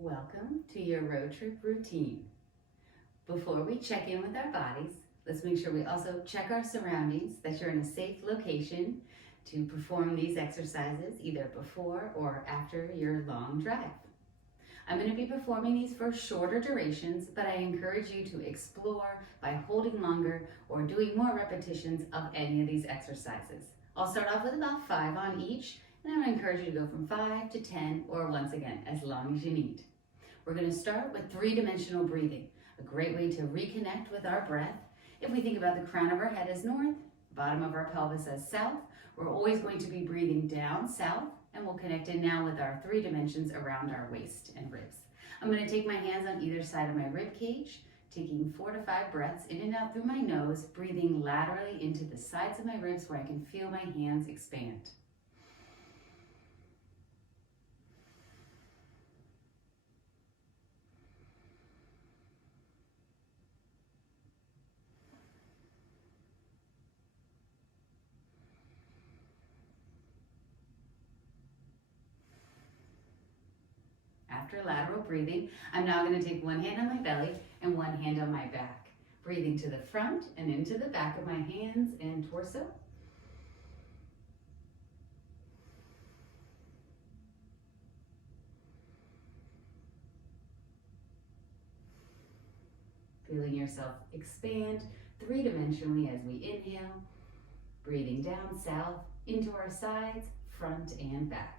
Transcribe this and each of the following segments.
Welcome to your road trip routine. Before we check in with our bodies, let's make sure we also check our surroundings, that you're in a safe location to perform these exercises either before or after your long drive. I'm going to be performing these for shorter durations, but I encourage you to explore by holding longer or doing more repetitions of any of these exercises. I'll start off with about 5 on each, and I'm going to encourage you to go from 5 to 10, or once again, as long as you need. We're going to start with three-dimensional breathing, a great way to reconnect with our breath. If we think about the crown of our head as north, bottom of our pelvis as south, we're always going to be breathing down south, and we'll connect in now with our 3 dimensions around our waist and ribs. I'm going to take my hands on either side of my rib cage, taking 4 to 5 breaths in and out through my nose, breathing laterally into the sides of my ribs where I can feel my hands expand. After lateral breathing, I'm now going to take one hand on my belly and one hand on my back. Breathing to the front and into the back of my hands and torso. Feeling yourself expand 3-dimensionally as we inhale. Breathing down south into our sides, front and back.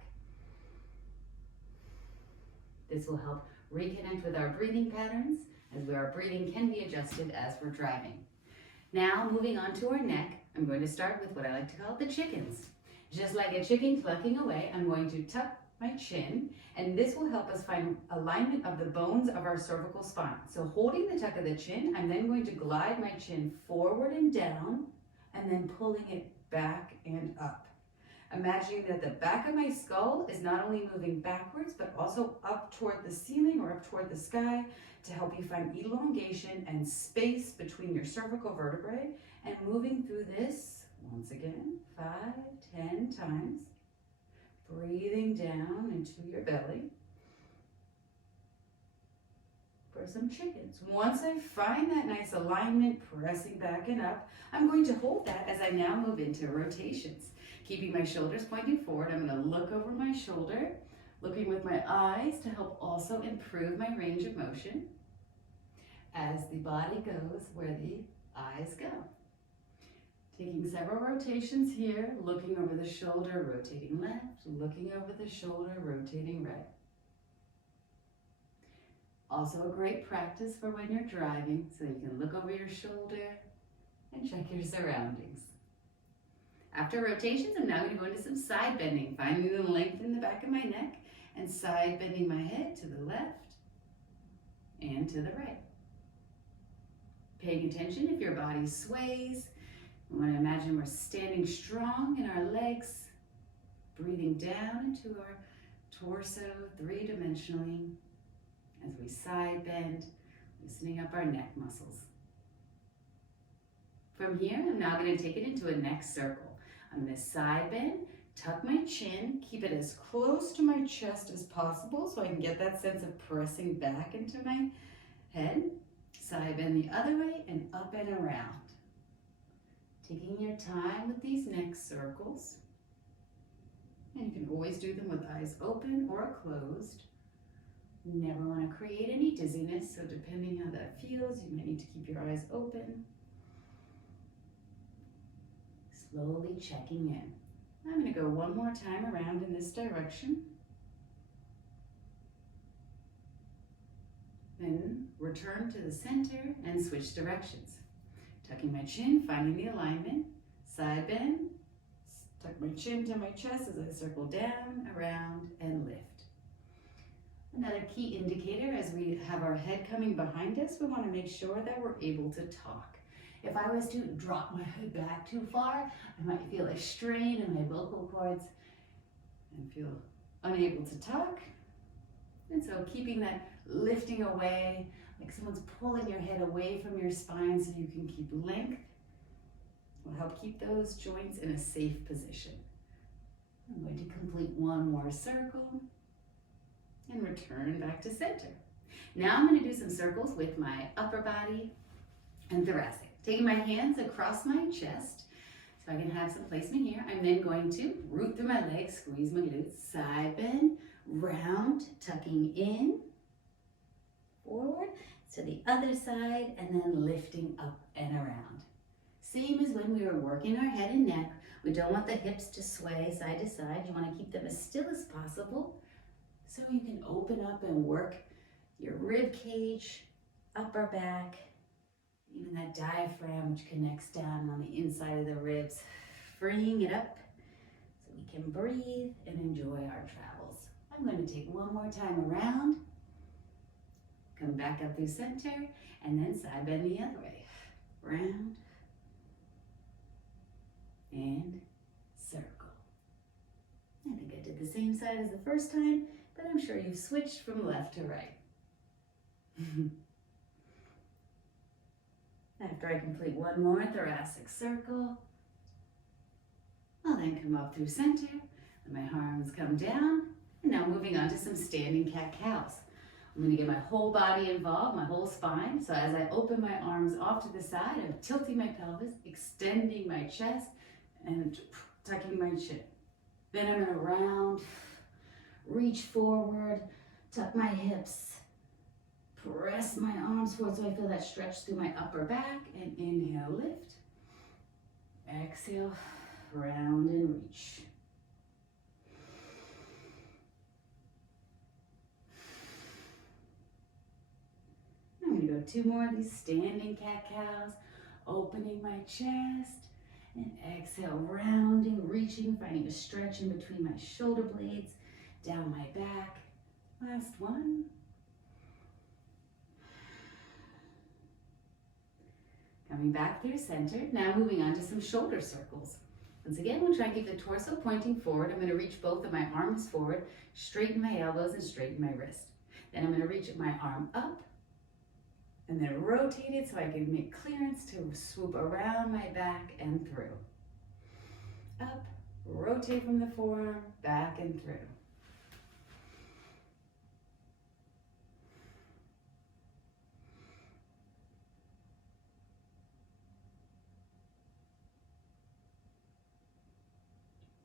This will help reconnect with our breathing patterns, as our breathing can be adjusted as we're driving. Now, moving on to our neck, I'm going to start with what I like to call the chickens. Just like a chicken clucking away, I'm going to tuck my chin, and this will help us find alignment of the bones of our cervical spine. So holding the tuck of the chin, I'm then going to glide my chin forward and down, and then pulling it back and up. Imagining that the back of my skull is not only moving backwards, but also up toward the ceiling or up toward the sky to help you find elongation and space between your cervical vertebrae. And moving through this, once again, 5, 10 times. Breathing down into your belly. For some chickens. Once I find that nice alignment, pressing back and up, I'm going to hold that as I now move into rotations. Keeping my shoulders pointing forward, I'm going to look over my shoulder, looking with my eyes to help also improve my range of motion as the body goes where the eyes go. Taking several rotations here, looking over the shoulder, rotating left, looking over the shoulder, rotating right. Also a great practice for when you're driving, so you can look over your shoulder and check your surroundings. After rotations, I'm now going to go into some side bending, finding the length in the back of my neck and side bending my head to the left and to the right. Paying attention if your body sways. We want to imagine we're standing strong in our legs, breathing down into our torso 3-dimensionally as we side bend, loosening up our neck muscles. From here, I'm now going to take it into a neck circle. I'm going to side bend, tuck my chin, keep it as close to my chest as possible so I can get that sense of pressing back into my head. Side bend the other way and up and around. Taking your time with these neck circles. And you can always do them with eyes open or closed. You never want to create any dizziness, so depending how that feels, you may need to keep your eyes open. Slowly checking in. I'm going to go one more time around in this direction. Then return to the center and switch directions. Tucking my chin, finding the alignment. Side bend. Tuck my chin to my chest as I circle down, around, and lift. Another key indicator as we have our head coming behind us, we want to make sure that we're able to talk. If I was to drop my head back too far, I might feel a strain in my vocal cords and feel unable to talk. And so keeping that lifting away, like someone's pulling your head away from your spine so you can keep length, will help keep those joints in a safe position. I'm going to complete one more circle and return back to center. Now I'm going to do some circles with my upper body and thoracic. Taking my hands across my chest so I can have some placement here. I'm then going to root through my legs, squeeze my glutes, side bend, round, tucking in, forward to the other side, and then lifting up and around. Same as when we were working our head and neck. We don't want the hips to sway side to side. You want to keep them as still as possible so you can open up and work your rib cage, upper back, even that diaphragm which connects down on the inside of the ribs, freeing it up so we can breathe and enjoy our travels. I'm going to take one more time around, come back up through center, and then side bend the other way. Round and circle. I think I did the same side as the first time, but I'm sure you've switched from left to right. After I complete one more thoracic circle, I'll then come up through center, let my arms come down, and now moving on to some standing cat-cows. I'm going to get my whole body involved, my whole spine. So as I open my arms off to the side, I'm tilting my pelvis, extending my chest, and tucking my chin. Then I'm going to round, reach forward, tuck my hips, press my arms forward so I feel that stretch through my upper back, and inhale, lift. Exhale, round and reach. I'm going to go 2 more of these standing cat-cows, opening my chest, and exhale, rounding, reaching, finding a stretch in between my shoulder blades, down my back. Last one. Coming back through center. Now moving on to some shoulder circles. Once again, we'll try and keep the torso pointing forward. I'm going to reach both of my arms forward, straighten my elbows and straighten my wrist. Then I'm going to reach my arm up and then rotate it so I can make clearance to swoop around my back and through. Up, rotate from the forearm, back and through.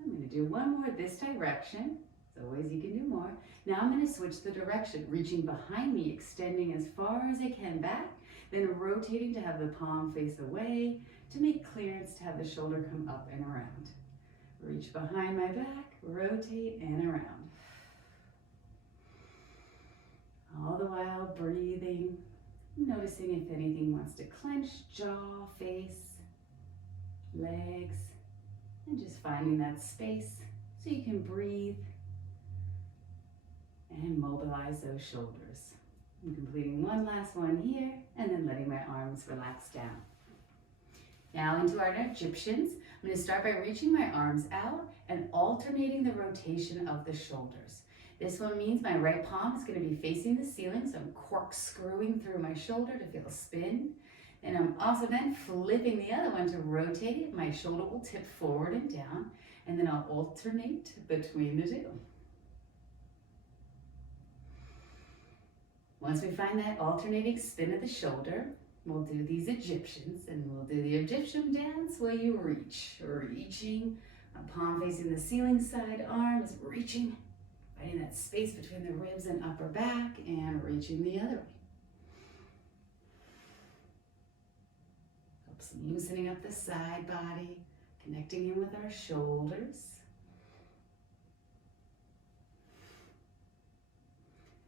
I'm going to do one more this direction. As always, you can do more. Now I'm going to switch the direction, reaching behind me, extending as far as I can back, then rotating to have the palm face away, to make clearance to have the shoulder come up and around. Reach behind my back, rotate and around. All the while breathing, noticing if anything wants to clench, jaw, face, legs, and just finding that space so you can breathe and mobilize those shoulders. I'm completing one last one here and then letting my arms relax down. Now into our Egyptians, I'm going to start by reaching my arms out and alternating the rotation of the shoulders. This one means my right palm is going to be facing the ceiling, so I'm corkscrewing through my shoulder to feel a spin. And I'm also then flipping the other one to rotate it. My shoulder will tip forward and down, and then I'll alternate between the two. Once we find that alternating spin of the shoulder, we'll do these Egyptians, and we'll do the Egyptian dance where you reach, reaching, a palm facing the ceiling, side arm is reaching, finding that space between the ribs and upper back, and reaching the other way. Helps loosening up the side body, connecting in with our shoulders.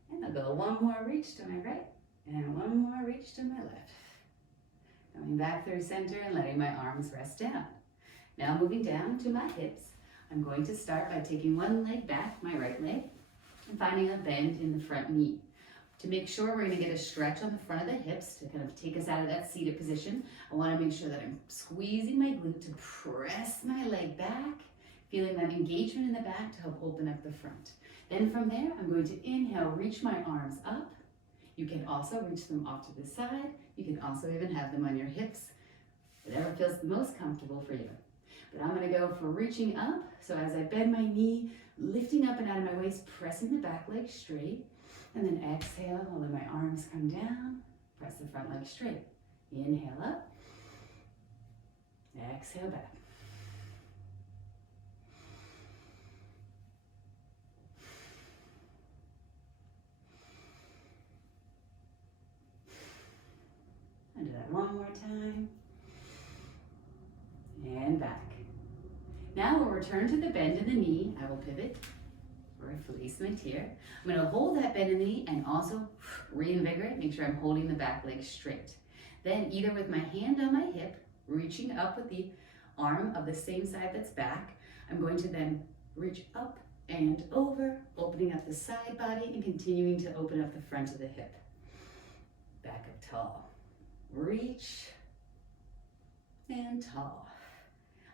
And I'll go one more reach to my right and one more reach to my left. Coming back through center and letting my arms rest down. Now moving down to my hips, I'm going to start by taking one leg back, my right leg, and finding a bend in the front knee. To make sure we're going to get a stretch on the front of the hips to kind of take us out of that seated position, I want to make sure that I'm squeezing my glute to press my leg back, feeling that engagement in the back to help open up the front. Then from there, I'm going to inhale, reach my arms up. You can also reach them off to the side. You can also even have them on your hips, whatever feels the most comfortable for you. But I'm going to go for reaching up. So as I bend my knee, lifting up and out of my waist, pressing the back leg straight, and then exhale, I'll let my arms come down, press the front leg straight. Inhale up, exhale back. I'll do that one more time, and back. Now we'll return to the bend in the knee. I will pivot for a placement here. I'm going to hold that bend in the knee and also reinvigorate. Make sure I'm holding the back leg straight. Then either with my hand on my hip, reaching up with the arm of the same side that's back, I'm going to then reach up and over, opening up the side body and continuing to open up the front of the hip. Back up tall. Reach and tall.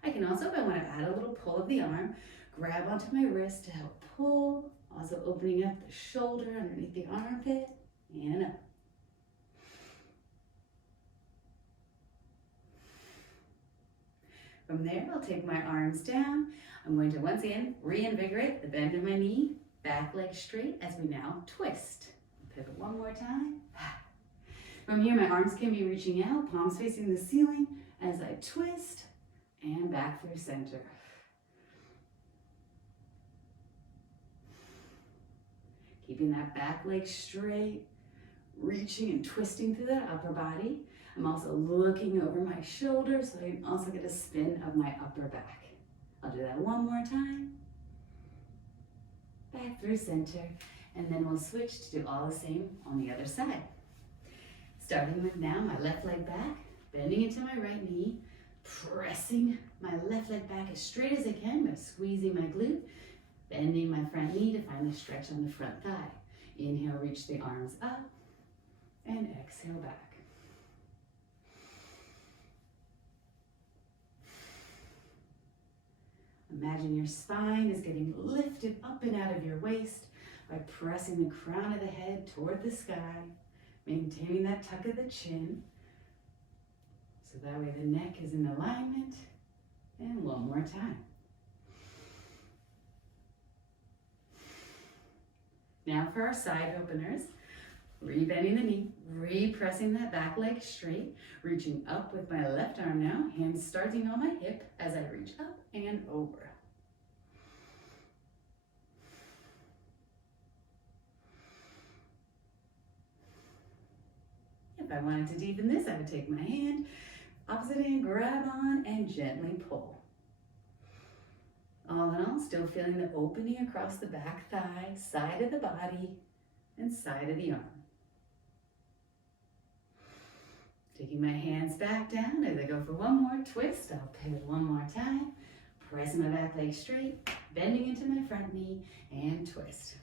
I can also, if I want to add a little pull of the arm, grab onto my wrist to help pull, also opening up the shoulder underneath the armpit and up. From there, I'll take my arms down. I'm going to once again reinvigorate the bend of my knee, back leg straight as we now twist. Pivot one more time. From here, my arms can be reaching out, palms facing the ceiling as I twist and back through center. Keeping that back leg straight, reaching and twisting through that upper body. I'm also looking over my shoulders so I can also get a spin of my upper back. I'll do that one more time. Back through center, and then we'll switch to do all the same on the other side. Starting with now my left leg back, bending into my right knee, pressing my left leg back as straight as I can by squeezing my glute, bending my front knee to find the stretch on the front thigh. Inhale, reach the arms up, and exhale back. Imagine your spine is getting lifted up and out of your waist by pressing the crown of the head toward the sky, maintaining that tuck of the chin. So that way the neck is in alignment. And one more time. Now for our side openers. Rebending the knee, repressing that back leg straight, reaching up with my left arm now, hands starting on my hip as I reach up and over. If I wanted to deepen this, I would take my hand, opposite hand, grab on and gently pull. All in all, still feeling the opening across the back thigh, side of the body, and side of the arm. Taking my hands back down as I go for one more twist. I'll pivot one more time, pressing my back leg straight, bending into my front knee, and twist.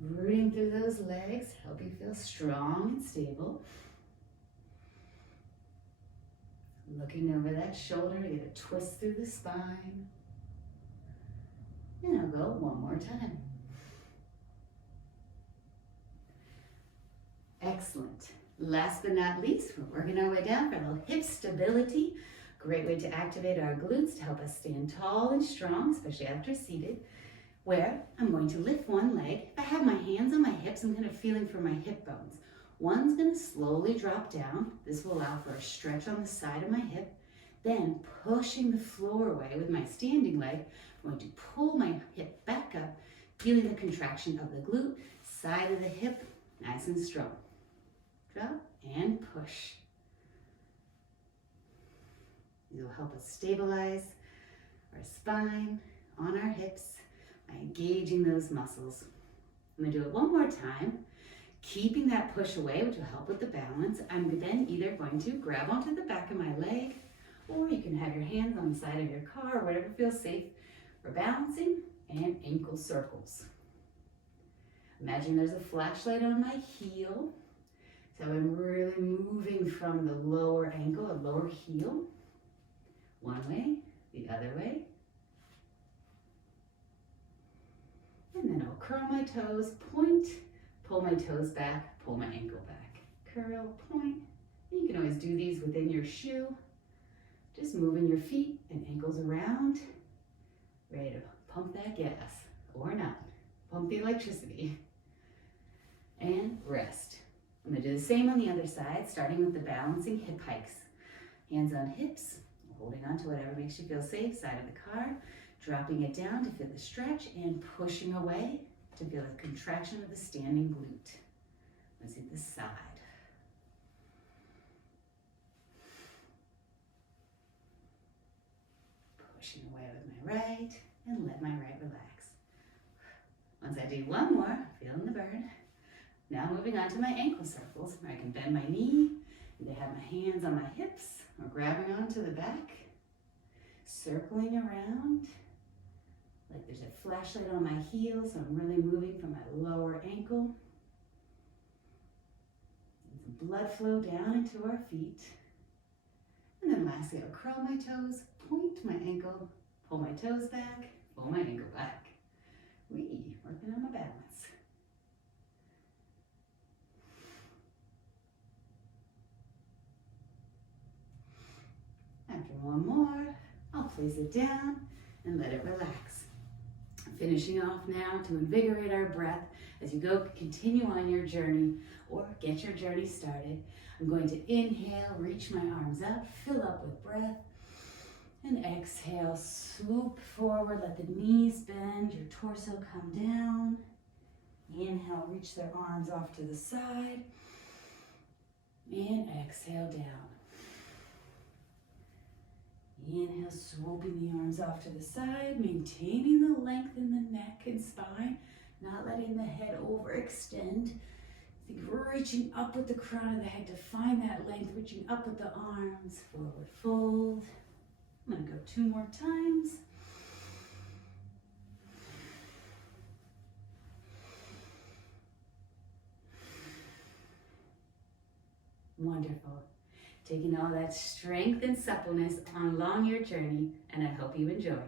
Rooting through those legs, help you feel strong and stable. Looking over that shoulder to get a twist through the spine. And I'll go one more time. Excellent. Last but not least, we're working our way down for a little hip stability. Great way to activate our glutes to help us stand tall and strong, especially after seated, where I'm going to lift one leg. If I have my hands on my hips, I'm kind of feeling for my hip bones. One's going to slowly drop down. This will allow for a stretch on the side of my hip. Then pushing the floor away with my standing leg, I'm going to pull my hip back up, feeling the contraction of the glute, side of the hip, nice and strong. Drop and push. These will help us stabilize our spine on our hips by engaging those muscles. I'm going to do it one more time, keeping that push away, which will help with the balance. I'm then either going to grab onto the back of my leg, or you can have your hands on the side of your car, or whatever feels safe for balancing, and ankle circles. Imagine there's a flashlight on my heel. So I'm really moving from the lower ankle, or lower heel, one way, the other way. And then I'll curl my toes, point, pull my toes back, pull my ankle back. Curl, point. And you can always do these within your shoe. Just moving your feet and ankles around Ready to pump that gas, or not. Pump the electricity. And rest. I'm going to do the same on the other side, starting with the balancing hip hikes. Hands on hips, holding on to whatever makes you feel safe, side of the car, dropping it down to feel the stretch, and pushing away to feel the contraction of the standing glute. Let's hit the side. Pushing away with my right, and let my right relax. Once I do one more, feeling the burn. Now moving on to my ankle circles, where I can bend my knee, and I have my hands on my hips, or grabbing onto the back, circling around, like there's a flashlight on my heel, so I'm really moving from my lower ankle. And some blood flow down into our feet. And then lastly, I'll curl my toes, point my ankle, pull my toes back, pull my ankle back. Working on my balance. After one more, I'll place it down and let it relax. Finishing off now to invigorate our breath as you continue on your journey or get your journey started. I'm going to inhale, reach my arms up, fill up with breath, and exhale, swoop forward, let the knees bend, your torso come down. Inhale, reach their arms off to the side, and exhale down. Inhale, swooping the arms off to the side, maintaining the length in the neck and spine, not letting the head overextend. Think reaching up with the crown of the head to find that length, reaching up with the arms, forward fold. I'm going to go 2 more times. Wonderful. Taking all that strength and suppleness on along your journey, and I hope you enjoy.